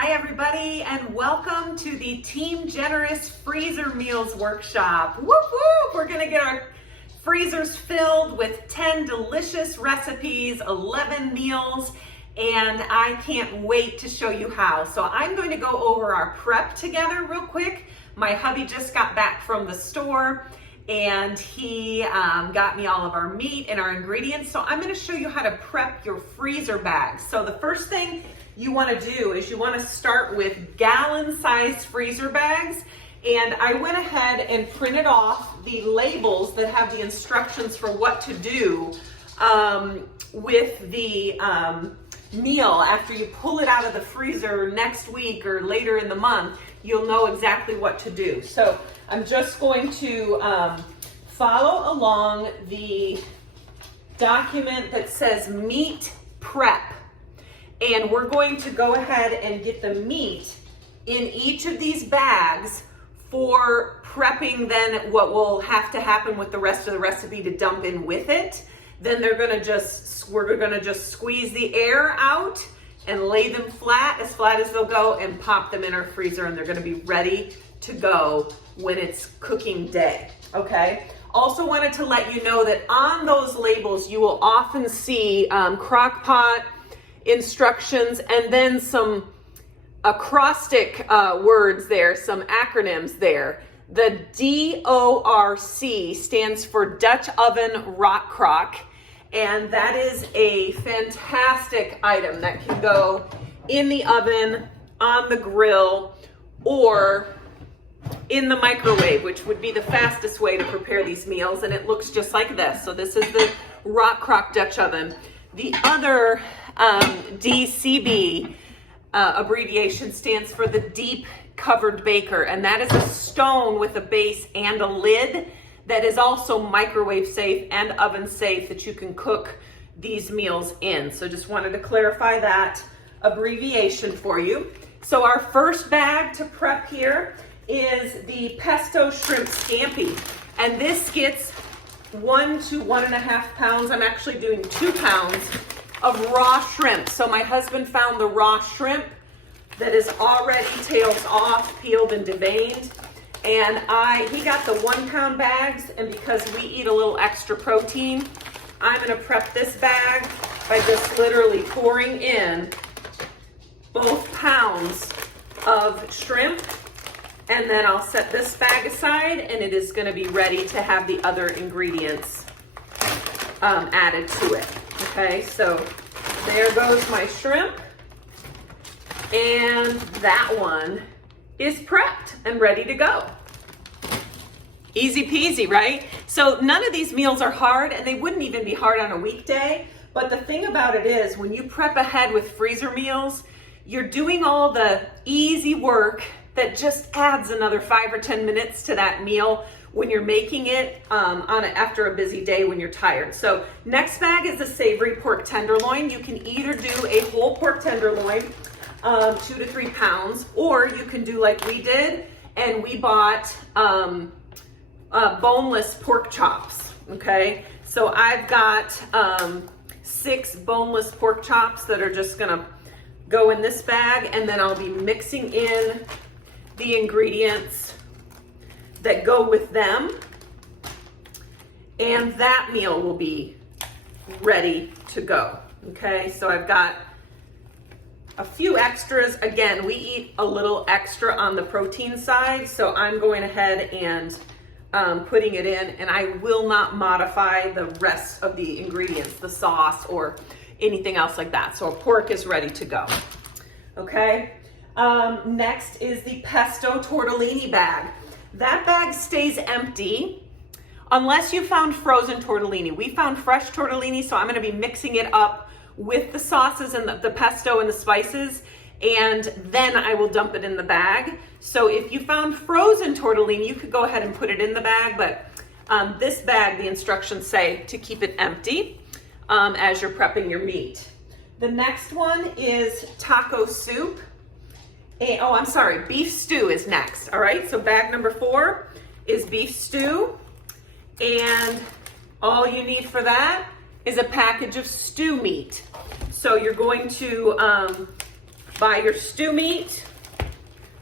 Hi everybody, and welcome to the Team Generous Freezer Meals Workshop. Whoop whoop! We're gonna get our freezers filled with 10 delicious recipes, 11 meals, and I can't wait to show you how. So I'm going to go over our prep together real quick. My hubby just got back from the store and he got me all of our meat and our ingredients. So I'm gonna show you how to prep your freezer bags. So the first thing you wanna do is you wanna start with gallon-sized freezer bags. And I went ahead and printed off the labels that have the instructions for what to do with the meal. After you pull it out of the freezer next week or later in the month, you'll know exactly what to do. So I'm just going to follow along the document that says meat prep. And we're going to go ahead and get the meat in each of these bags for prepping then what will have to happen with the rest of the recipe to dump in with it. Then we're gonna just squeeze the air out and lay them flat as they'll go, and pop them in our freezer, and they're gonna be ready to go when it's cooking day, okay? Also wanted to let you know that on those labels, you will often see crock pot instructions and then some acrostic words there, some acronyms there. The DORC stands for Dutch Oven Rock Crock, and that is a fantastic item that can go in the oven, on the grill, or in the microwave, which would be the fastest way to prepare these meals, and it looks just like this. So this is the Rock Crock Dutch Oven. The other DCB abbreviation stands for the Deep Covered Baker, and that is a stone with a base and a lid that is also microwave safe and oven safe that you can cook these meals in. So just wanted to clarify that abbreviation for you. So our first bag to prep here is the pesto shrimp scampi, and this gets 1 to 1.5 pounds. I'm actually doing 2 pounds of raw shrimp. So my husband found the raw shrimp that is already tails off, peeled and deveined. And he got the 1 pound bags, and because we eat a little extra protein, I'm gonna prep this bag by just literally pouring in both pounds of shrimp, and then I'll set this bag aside, and it is gonna be ready to have the other ingredients added to it. Okay, so there goes my shrimp, and that one is prepped and ready to go. Easy peasy, right? So none of these meals are hard, and they wouldn't even be hard on a weekday. But the thing about it is, when you prep ahead with freezer meals, you're doing all the easy work that just adds another 5 or 10 minutes to that meal when you're making it after a busy day when you're tired. So next bag is a savory pork tenderloin. You can either do a whole pork tenderloin, 2 to 3 pounds, or you can do like we did, and we bought boneless pork chops, okay? So I've got 6 boneless pork chops that are just gonna go in this bag, and then I'll be mixing in the ingredients that go with them, and that meal will be ready to go, okay? So I've got a few extras. Again, we eat a little extra on the protein side, so I'm going ahead and putting it in, and I will not modify the rest of the ingredients, the sauce or anything else like that. So our pork is ready to go, okay? Next is the pesto tortellini bag. That bag stays empty unless you found frozen tortellini. We found fresh tortellini, so I'm gonna be mixing it up with the sauces and the pesto and the spices, and then I will dump it in the bag. So if you found frozen tortellini, you could go ahead and put it in the bag, but this bag, the instructions say to keep it empty as you're prepping your meat. The next one is taco soup. Beef stew is next, all right? So bag number 4 is beef stew, and all you need for that is a package of stew meat. So you're going to Buy your stew meat.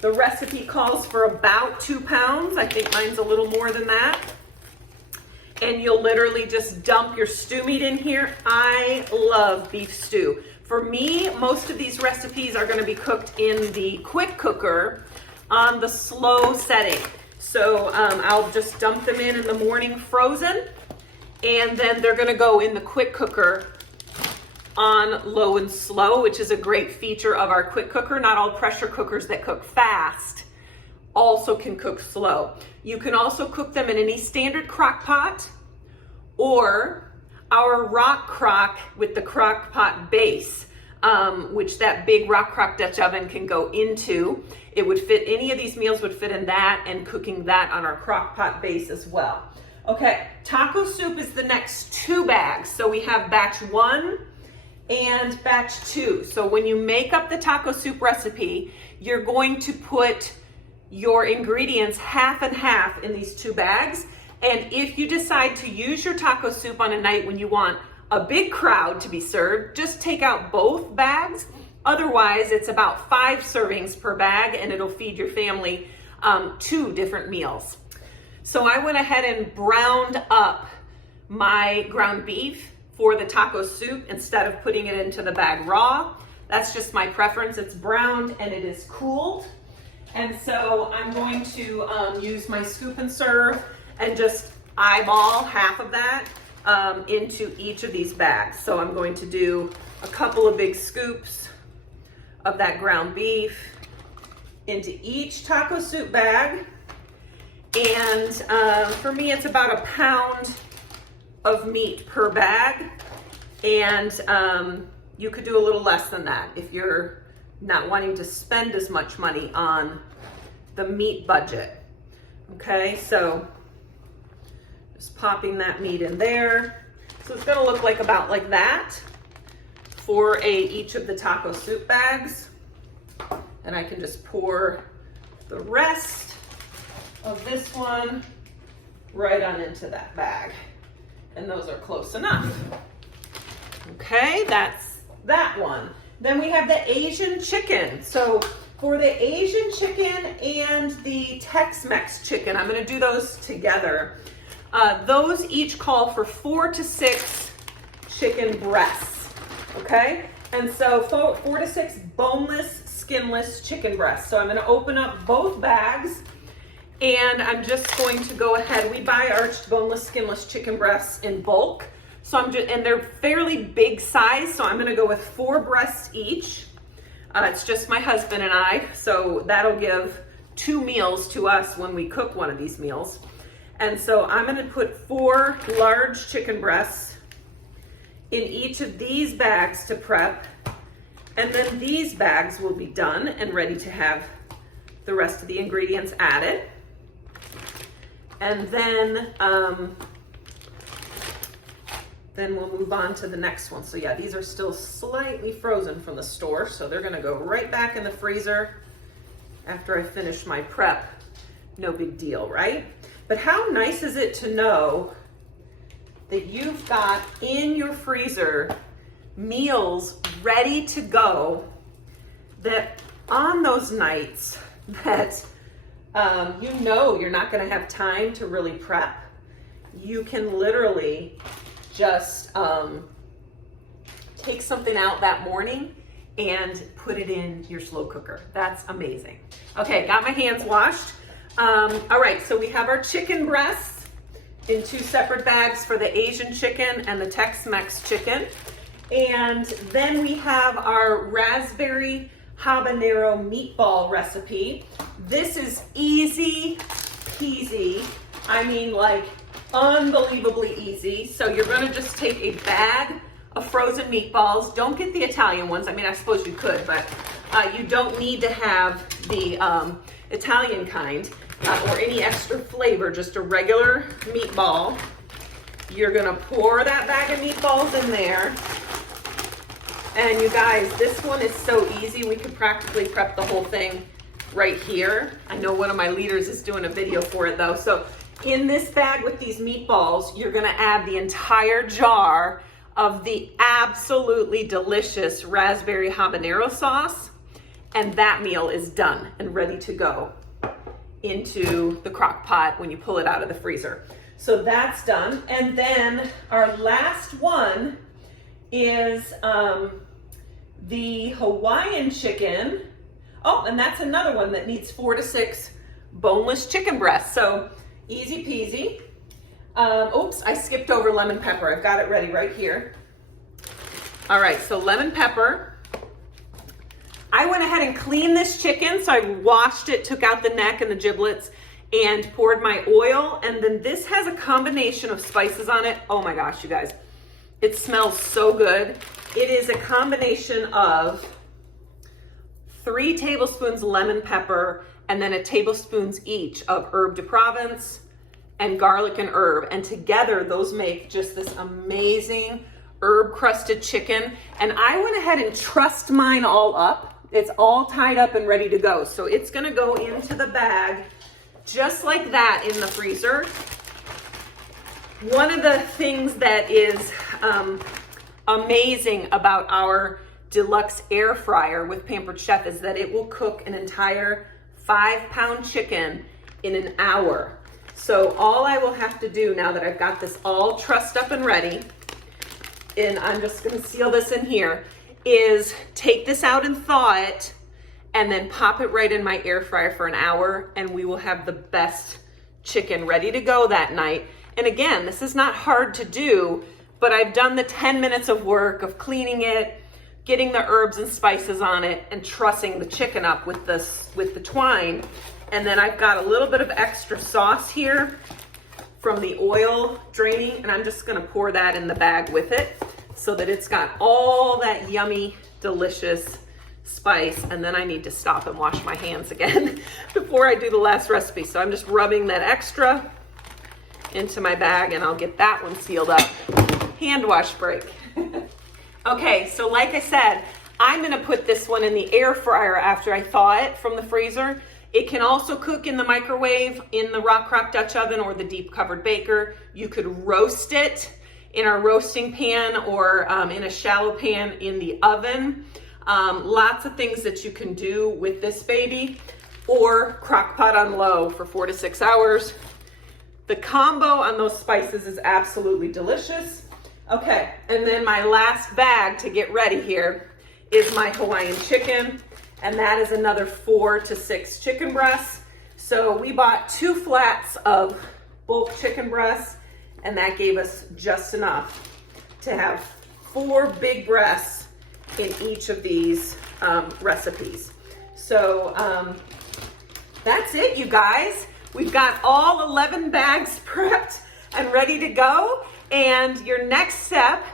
The recipe calls for about 2 pounds. I think mine's a little more than that. And you'll literally just dump your stew meat in here. I love beef stew. For me, most of these recipes are gonna be cooked in the quick cooker on the slow setting. So I'll just dump them in the morning frozen, and then they're gonna go in the quick cooker on low and slow, which is a great feature of our quick cooker. Not all pressure cookers that cook fast also can cook slow. You can also cook them in any standard crock pot or our Rock Crock with the crock pot base, which that big Rock Crock Dutch oven can go into. It would fit, any of these meals would fit in that, and cooking that on our crock pot base as well. Okay, taco soup is the next 2 bags. So we have batch 1 and batch 2. So when you make up the taco soup recipe, you're going to put your ingredients half and half in these 2 bags. And if you decide to use your taco soup on a night when you want a big crowd to be served, just take out both bags. Otherwise, it's about 5 servings per bag, and it'll feed your family 2 different meals. So I went ahead and browned up my ground beef for the taco soup instead of putting it into the bag raw. That's just my preference. It's browned and it is cooled. And so I'm going to use my scoop and serve and just eyeball half of that into each of these bags. So I'm going to do a couple of big scoops of that ground beef into each taco soup bag. And for me, it's about 1 pound of meat per bag. And you could do a little less than that if you're not wanting to spend as much money on the meat budget. Okay, so just popping that meat in there. So it's gonna look like about like that for each of the taco soup bags. And I can just pour the rest of this one right on into that bag. And those are close enough. Okay, that's that one. Then we have the Asian chicken. So for the Asian chicken and the Tex-Mex chicken, I'm gonna do those together. Those each call for 4 to 6 chicken breasts, okay? And so 4 to 6 boneless, skinless chicken breasts. So I'm gonna open up both bags, and I'm just going to go ahead. We buy our boneless, skinless chicken breasts in bulk. So and they're fairly big size, so I'm gonna go with 4 breasts each. It's just my husband and I, so that'll give 2 meals to us when we cook one of these meals. And so I'm gonna put 4 large chicken breasts in each of these bags to prep. And then these bags will be done and ready to have the rest of the ingredients added. And then we'll move on to the next one. So yeah, these are still slightly frozen from the store, so they're gonna go right back in the freezer after I finish my prep. No big deal, right? But how nice is it to know that you've got in your freezer meals ready to go, that on those nights that you know you're not gonna have time to really prep, you can literally just take something out that morning and put it in your slow cooker. That's amazing. Okay, got my hands washed. All right, so we have our chicken breasts in 2 separate bags for the Asian chicken and the Tex-Mex chicken. And then we have our raspberry habanero meatball recipe. This is easy peasy. I mean, like, unbelievably easy. So you're gonna just take a bag of frozen meatballs. Don't get the Italian ones. I mean, I suppose you could, but you don't need to have the Italian kind or any extra flavor, just a regular meatball. You're gonna pour that bag of meatballs in there. And you guys, this one is so easy. We could practically prep the whole thing right here. I know one of my leaders is doing a video for it though. So in this bag with these meatballs, you're gonna add the entire jar of the absolutely delicious raspberry habanero sauce. and that meal is done and ready to go into the crock pot when you pull it out of the freezer. So that's done. And then our last one is the Hawaiian chicken. Oh, and that's another one that needs 4 to 6 boneless chicken breasts. So easy peasy. Oops, I skipped over lemon pepper. I've got it ready right here. All right, so lemon pepper. I went ahead and cleaned this chicken. So I washed it, took out the neck and the giblets, and poured my oil. And then this has a combination of spices on it. Oh my gosh, you guys. It smells so good. It is a combination of 3 tablespoons lemon pepper and then a tablespoons each of herb de Provence and garlic and herb. And together those make just this amazing herb crusted chicken. And I went ahead and trussed mine all up. It's all tied up and ready to go. So it's gonna go into the bag just like that in the freezer. One of the things that is amazing about our deluxe air fryer with Pampered Chef is that it will cook an entire 5-pound chicken in an hour. So all I will have to do now that I've got this all trussed up and ready, and I'm just gonna seal this in here, is take this out and thaw it and then pop it right in my air fryer for an hour, and we will have the best chicken ready to go that night. And again, this is not hard to do, but I've done the 10 minutes of work of cleaning it, getting the herbs and spices on it, and trussing the chicken up with the twine. And then I've got a little bit of extra sauce here from the oil draining, and I'm just gonna pour that in the bag with it so that it's got all that yummy, delicious spice. And then I need to stop and wash my hands again before I do the last recipe. So I'm just rubbing that extra into my bag, and I'll get that one sealed up. Hand wash break. Okay, so like I said, I'm gonna put this one in the air fryer after I thaw it from the freezer. It can also cook in the microwave, in the Rockcrok Dutch oven or the deep covered baker. You could roast it in our roasting pan or in a shallow pan in the oven. Lots of things that you can do with this baby, or crock pot on low for 4 to 6 hours. The combo on those spices is absolutely delicious. Okay, and then my last bag to get ready here is my Hawaiian chicken, and that is another 4 to 6 chicken breasts. So we bought 2 flats of bulk chicken breasts, and that gave us just enough to have 4 big breasts in each of these recipes. So that's it, you guys. We've got all 11 bags prepped and ready to go. And your next step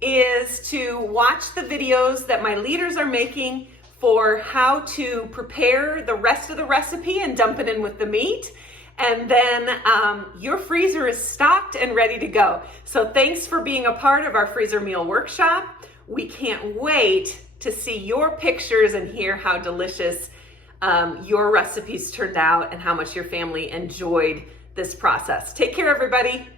is to watch the videos that my leaders are making for how to prepare the rest of the recipe and dump it in with the meat. And then your freezer is stocked and ready to go. So thanks for being a part of our freezer meal workshop. We can't wait to see your pictures and hear how delicious your recipes turned out and how much your family enjoyed this process. Take care, everybody.